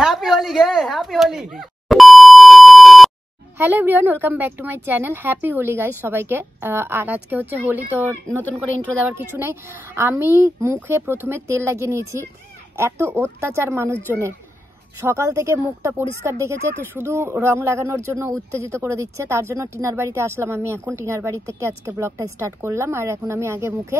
Happy Holi গে, happy Holi. Hello everyone, welcome back to my channel. Happy Holi guys সবাইকে। আর আজকে হচ্ছে হোলি, তো নতুন করে ইন্ট্রো দেওয়ার কিছু নেই। আমি মুখে প্রথমে তেল লাগিয়ে নিয়েছি। এত অত্যাচার মানুষজনের, সকাল থেকে মুখটা পরিষ্কার দেখেছে, তো শুধু রং লাগানোর জন্য উত্তেজিত করে দিচ্ছে। তার জন্য টিনার বাড়িতে আসলাম আমি। এখন টিনার বাড়ি থেকে আজকে ব্লগটা স্টার্ট করলাম। আর এখন আমি আগে মুখে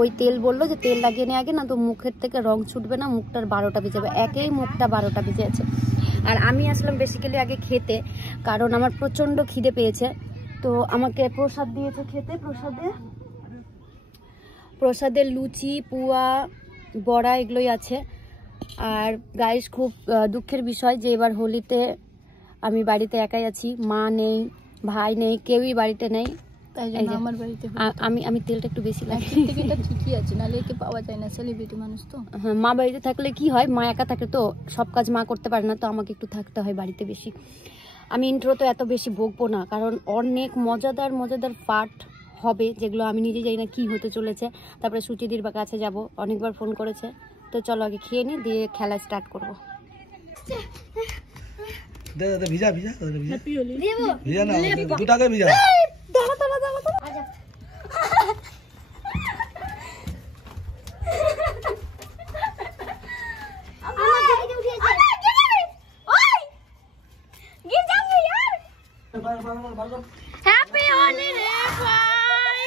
ওই তেল বললো যে তেল লাগিয়ে নিয়ে আগে, না তো মুখের থেকে রং ছুটবে না, মুখটার 12টা বেজে যাবে। একেই মুখটা 12টা বেজে আছে। আর আমি আসলাম বেসিক্যালি আগে খেতে, কারণ আমার প্রচণ্ড খিদে পেয়েছে। তো আমাকে প্রসাদ দিয়েছে খেতে। প্রসাদের লুচি, পুয়া, বড়া এগুলোই আছে। আর গাইস, খুব দুঃখের বিষয় যে এবার হোলিতে আমি বাড়িতে একাই আছি। মা নেই, ভাই নেই, কেউই বাড়িতে নেই। আমার বাড়িতে আমি তেলটা একটু বেশি লাগছে। এটা ঠিকই আছে, নাহলে একে পাওয়া যায় না, সেলিব্রিটি মানুষ তো। হ্যাঁ, মা বাড়িতে থাকলে কি হয়, মা একা থাকে তো সব কাজ মা করতে পারে না, তো আমাকে একটু থাকতে হয় বাড়িতে বেশি। আমি ইন্ট্রো তো এত বেশি বকবো না, কারণ অনেক মজাদার পার্ট হবে যেগুলো আমি নিজে জানি না কি হতে চলেছে। তারপরে সুচিদির বা কাছে যাব, অনেকবার ফোন করেছে। তো চলো আগে খেয়ে নি, দিয়ে খেলা স্টার্ট করবো। ভিজা ভিজা ভিজা না, দুটাকে ভিজা। হ্যাপি হোলি রে ভাই,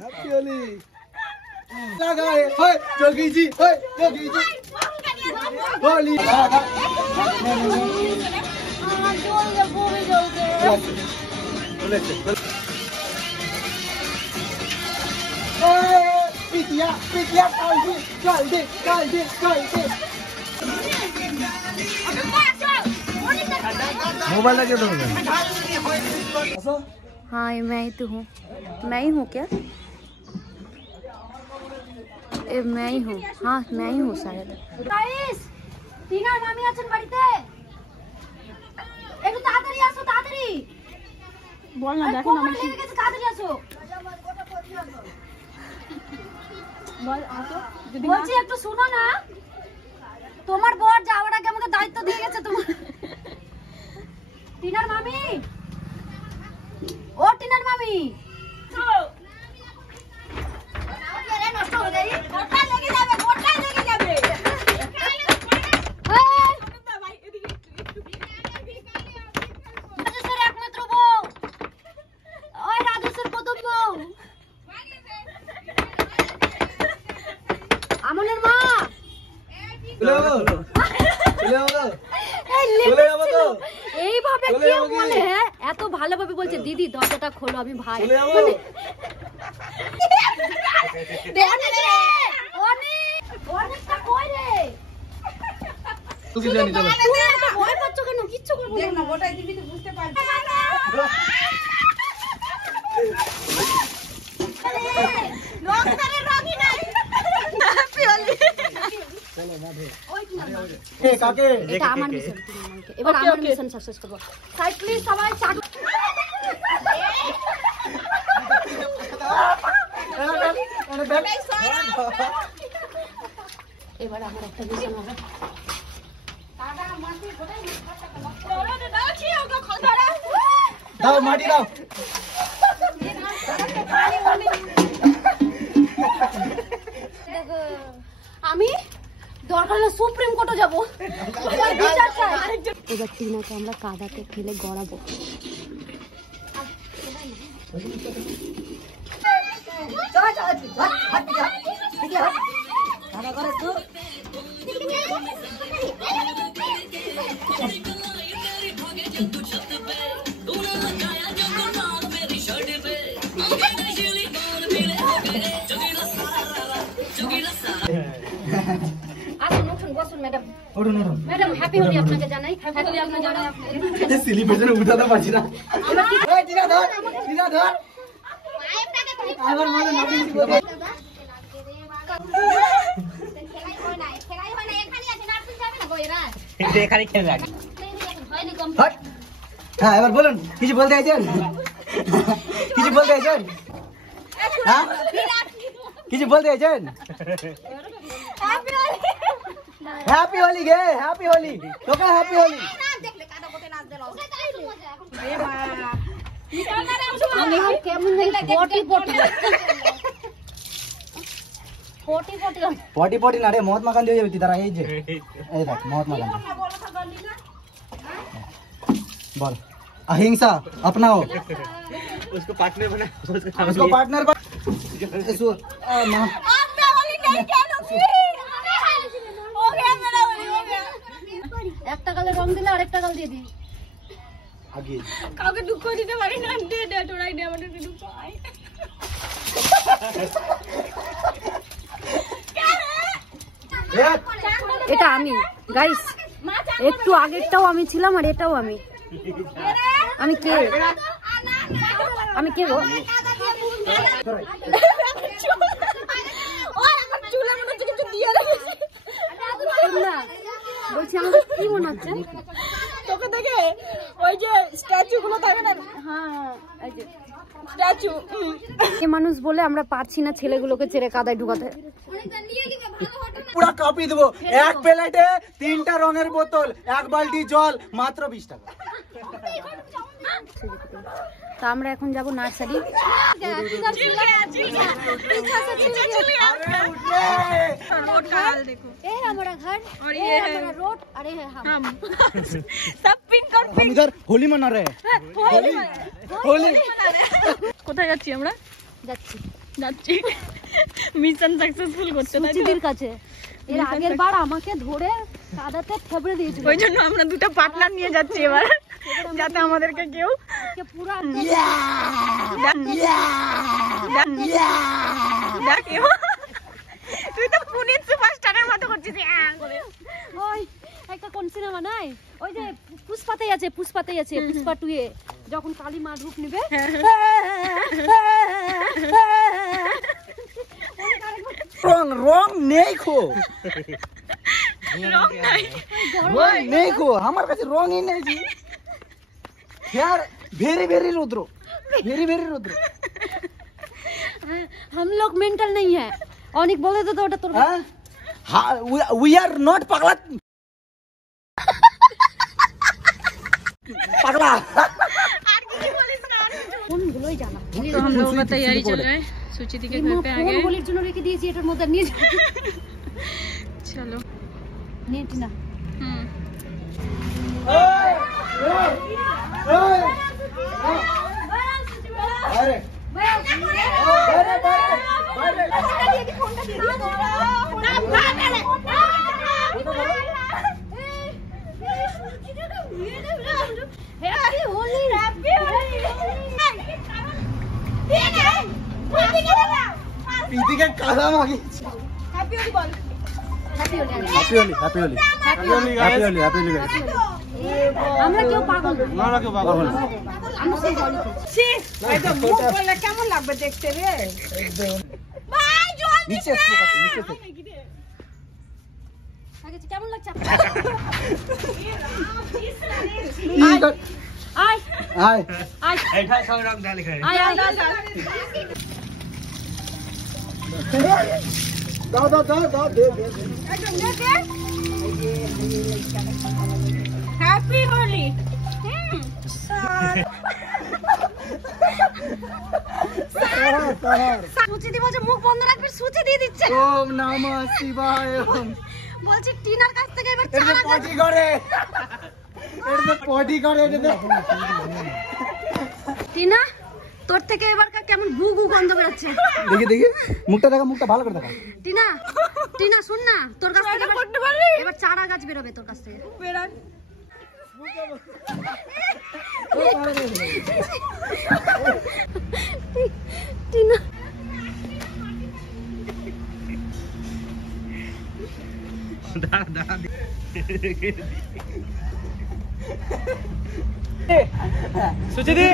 হ্যাপি হোলি। লাগাए होय जोगी जी होली लगा पिटिया पिटिया चल दे मोबाइल लगे दो। हाँ मैं ही तो हूँ। मैं ही हूँ क्या? मैं ही हूँ। हाँ मैं ही हूँ शायद। गाइस, টিনা মামি আছেন বাড়িতে? একটু তাড়াতাড়ি আসো, তাড়াতাড়ি বল না। দেখো না, আমি লেগে গেছে, তাড়াতাড়ি আসো। বল আসো। যদি বলছি একটু শুনো না, তোমার বর যাওয়ার আগে আমাকে দায়িত্ব দিয়ে গেছে তোমার। টিনার মামি, ও টিনার মামি, নষ্ট হয়ে যায়, গোটা লেগে যাবে। রাজেশের একমাত্র বউ, ওই রাজেশের প্রথম বউ, আমনের মা। এইভাবে কেউ বলে? এত ভালোভাবে বলছে, দিদি দরজাটা খোলো, আমি ভাই। অনেকটা কই রে, ভয় পাচ্ছ কেন? কিচ্ছু করবো না, গোটাই দিবি তো বুঝতে পারবি। এটা আমার মিশন। এবার আমার মিশন সাকসেস করবো। সাইড প্লিজ, সবাই চাটু। এবার আমার একটা মিশন হবে। দাও মাটি দাও। আমি দরকার হলে সুপ্রিম কোর্টে যাবো। এবার টিনাকে আমরা কাদাতে ফেলে গড়াবো। বসুন ম্যাডাম। ম্যাডাম হ্যাপি হোলি আপনাকে জানাই। হ্যাপি হোলি আপনাকে জানাই। সেলিব্রেশন উঠাতে পারছি না। এই টিনা ধর, টিনা ধর। আবার মানে নবীন কি বলে? খেলাই হয় না, এখানেই আছে, না তুই যাবে না কই এরা? এখানে খেলে রাখ। হট। হ্যাঁ এবার বলুন কিছু বলতে চাইছেন? কিছু বলতে চাইছেন? হ্যাঁ কিছু বলতে চাইছেন? হ্যাপি হোলি গে, হ্যাপি হোলি তোকে, হ্যাপি হোলি। পটি পটি না রে, মহাত্মা গান্ধী হয়ে যাবে তারা। এই যে এই দেখ মহাত্মা গান্ধী। বল अहिंसा अपनाओ, उसको पार्टनर बना, उसको पार्टनर बना। একটা গালে রং দিলে আরেকটা গাল দিয়ে দিই। आगे কাউকে দুঃখ দিতে পারি না, দে দে তোরাই দে আমাদের দুঃখ আই। এটা আমি গাইস, একটু আগেরটাও আমি ছিলাম আর এটাও আমি। আমি কে? আমি কে গো? বলছি আমাকে কি মনে হচ্ছে তোকে দেখে? ওই যে স্ট্যাচু গুলো থাকে না, হ্যাঁ এই যে স্ট্যাচু। মানুষ বলে আমরা পারছি না ছেলেগুলোকে ছেড়ে কাদায় ঢুকাতে। পুরা কপি দেবো। এক প্লেটে 3টা রঙের বোতল, 1 বালতি জল, মাত্র 20 টাকা। তা আমরা এখন যাব নার্সারি। हम इधर होली मना रहे हैं। होली কোথায় যাচ্ছি আমরা? যাচ্ছি মিশন সাকসেসফুল করতে, তাই তো? সুচিদির কাছে। এর আগের বার আমাকে ধরে কাদাতে থেবড়ে দিয়েছিল। ওই জন্য আমরা দুটো পার্টনার নিয়ে যাচ্ছি এবার, যাতে আমাদেরকে কেউ পুরো তুই তো পুনিত সুপারস্টারের মতো করছিস। ওই একটা কোন সিনেমা নাই, ওই যে পুষ্পাতেই আছে, পুষ্পাতেই আছে, পুষ্পা 2 এ যখন কালী মা রূপ নিবে, रॉन्ग नहीं खो, রং নাই। रॉन्ग नहीं खो, हमारे पास रॉन्ग ही नहीं जी यार। वेरी वेरी रुद्रो, वेरी वेरी रुद्रो। हम लोग मेंटल नहीं है। অনেক বলে তো ওটা তোর हाँ we are not पगला पगला। কোনগুলোই জানা। तो हम लोगों का तैयारी चल रहा है सुचिति के घर पे आ गए। হোলির জন্য রেখে দিয়েছি, এটার মধ্যে নিয়ে যাও। चलो নেট না। अरे হ্যাপি হোলি, হ্যাপি হোলি। पीती के काला मांगी। हैप्पी होली बोल। Happy Holi. Happy Holi, happy Holi, happy Holi, happy Holi, happy Holi. আমরা কেউ পাগল না। ना क्यों पागल होना? আমরা সেই জলই খেয়েছি। এটা মুখ বলে কেমন লাগবে দেখতে রে? ভাই জল नीचे से नीचे से আগে কেমন লাগছে? ठीक है। আয় आए আয় ऐठा सब रंग डाल के আয় আয়। दाओ दाओ दाओ दाओ दे दे। हैप्पी होली। সুচি দি বলছে মুখ বন্ধ রাখবি, সুচি দিয়ে দিচ্ছে। ओम नमः शिवाय। বলছি টিনার কাছ থেকে এবার এটা চারা গাছ। পটি করে, এটা পটি করে, এটা টিনা তোর থেকে এবার কেমন গু গু গন্ধ বেরোচ্ছে। দেখি দেখি মুখটা দেখা, মুখটা ভালো করে দেখা। টিনা টিনা শোন না, তোর কাছ থেকে এবার চারা গাছ বেরোবে তোর কাছ থেকে। বেরান টিনা सुचिति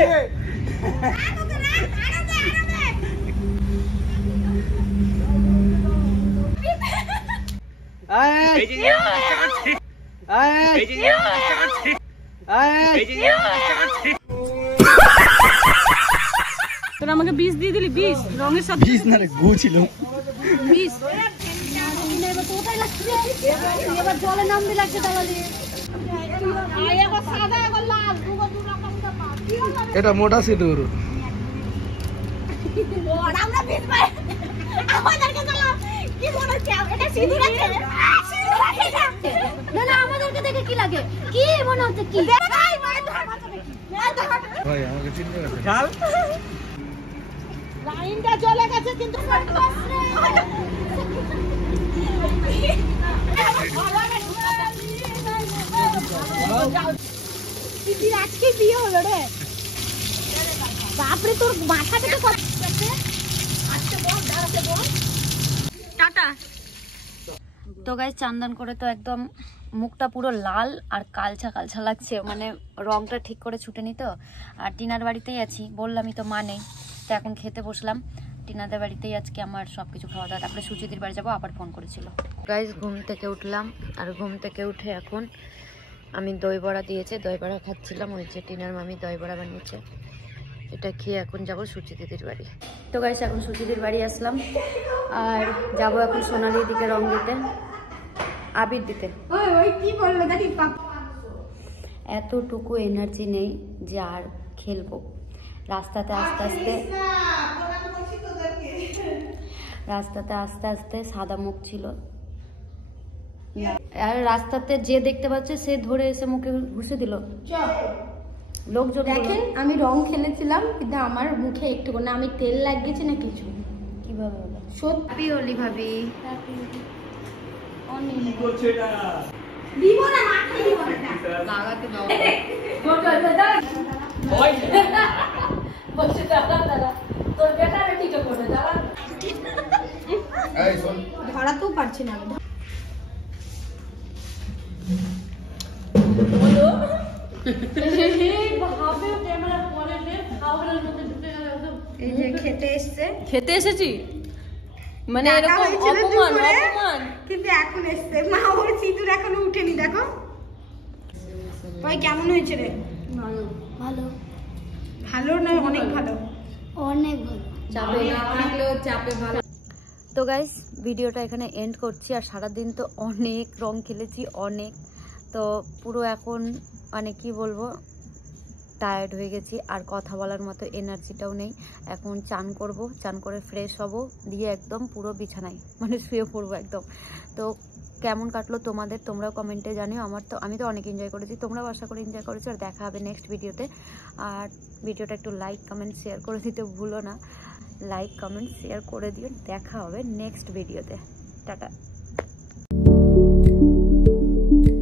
তোরা আমাকে 20 দিয়ে দিলি, 20 রঙের সাথে। 20 না রে, গু ছিল। 20 এবার জলে নামতে লাগছে তাহলে। এটা মোটা সিঁদুর। আমরা 20 পাই আমাদেরকে চলো কি মনে হচ্ছে এটা সিঁদুর আছে না না আমাদেরকে দেখে কি লাগে কি মনে হচ্ছে কি ভাই আমাকে চিনতে পারবে ঢাল লাইনটা চলে গেছে কিন্তু দিদির আজকে বিয়ে হলো রে বাপরে তোর মাথা থেকে কত আজকে বল দাঁড়াতে বল টাটা। তো গাইস চান্দন করে তো একদম মুখটা পুরো লাল আর কালচা কালচা লাগছে, মানে রংটা ঠিক করে ছুটেনি তো। আর টিনার বাড়িতেই আছি, বললামই তো মা নেই, তো এখন খেতে বসলাম। টিনাদের বাড়িতেই আজকে আমার সব কিছু খাওয়া দাওয়া, তারপরে সুচিদির বাড়ি যাবো, আবার ফোন করেছিল। গাইস ঘুম থেকে উঠলাম, আর ঘুম থেকে উঠে এখন আমি দই বড়া দিয়েছে, দই বড়া খাচ্ছিলাম। ওই যে টিনার মামি দই বড়া বানিয়েছে, এটা খেয়ে এখন যাবো সুচিদিদির বাড়ি। তো গাইস এখন সুচিদির বাড়ি আসলাম, আর যাবো এখন সোনালির দিকে রং দিতে, আবির দিতে। এতটুকু এনার্জি নেই যে আর খেলবো। রাস্তাতে আস্তে আস্তে সাদা মুখ ছিল, আর রাস্তাতে যে দেখতে পাচ্ছে সে ধরে এসে মুখে ঘুষে দিল। লোকজন দেখেন আমি রং খেলেছিলাম কিন্তু আমার মুখে একটু না আমি তেল লাগিয়েছি না কিছু। কিভাবে হলো? সত্যি হলি ভাবি দিব না মাথায় দিব না লাগাতে দাও। বলছে দাদা দাদা তোর বেটা বেটি তো করে দাদা এই শোন, ধরাতেও পারছি না আমি। এই যে খেতে এসছে, খেতে এসেছি মানে এরকম অপমান অপমান। কিন্তু এখন এসছে মা, ওর সিঁদুর এখনো উঠেনি। দেখো ভাই কেমন হয়েছে রে? ভালো ভালো নয় অনেক ভালো, অনেক ভালো। চাপে ভালো। তো গাইস ভিডিওটা এখানে এন্ড করছি। আর সারাদিন তো অনেক রং খেলেছি, অনেক, তো পুরো এখন মানে কি বলবো, টায়ার্ড হয়ে গেছি, আর কথা বলার মতো এনার্জিটাও নেই। এখন চান করব, চান করে ফ্রেশ হব, দিয়ে একদম পুরো বিছানায় মানে শুয়ে পড়বো একদম। তো কেমন কাটলো তোমাদের, তোমরাও কমেন্টে জানিও। আমি তো অনেক এনজয় করেছি, তোমরাও আশা করে এনজয় করেছো। আর দেখা হবে নেক্সট ভিডিওতে। আর ভিডিওটা একটু লাইক কমেন্ট শেয়ার করে দিতে ভুলো না, লাইক কমেন্ট শেয়ার করে দিও। দেখা হবে নেক্সট ভিডিওতে, টাটা।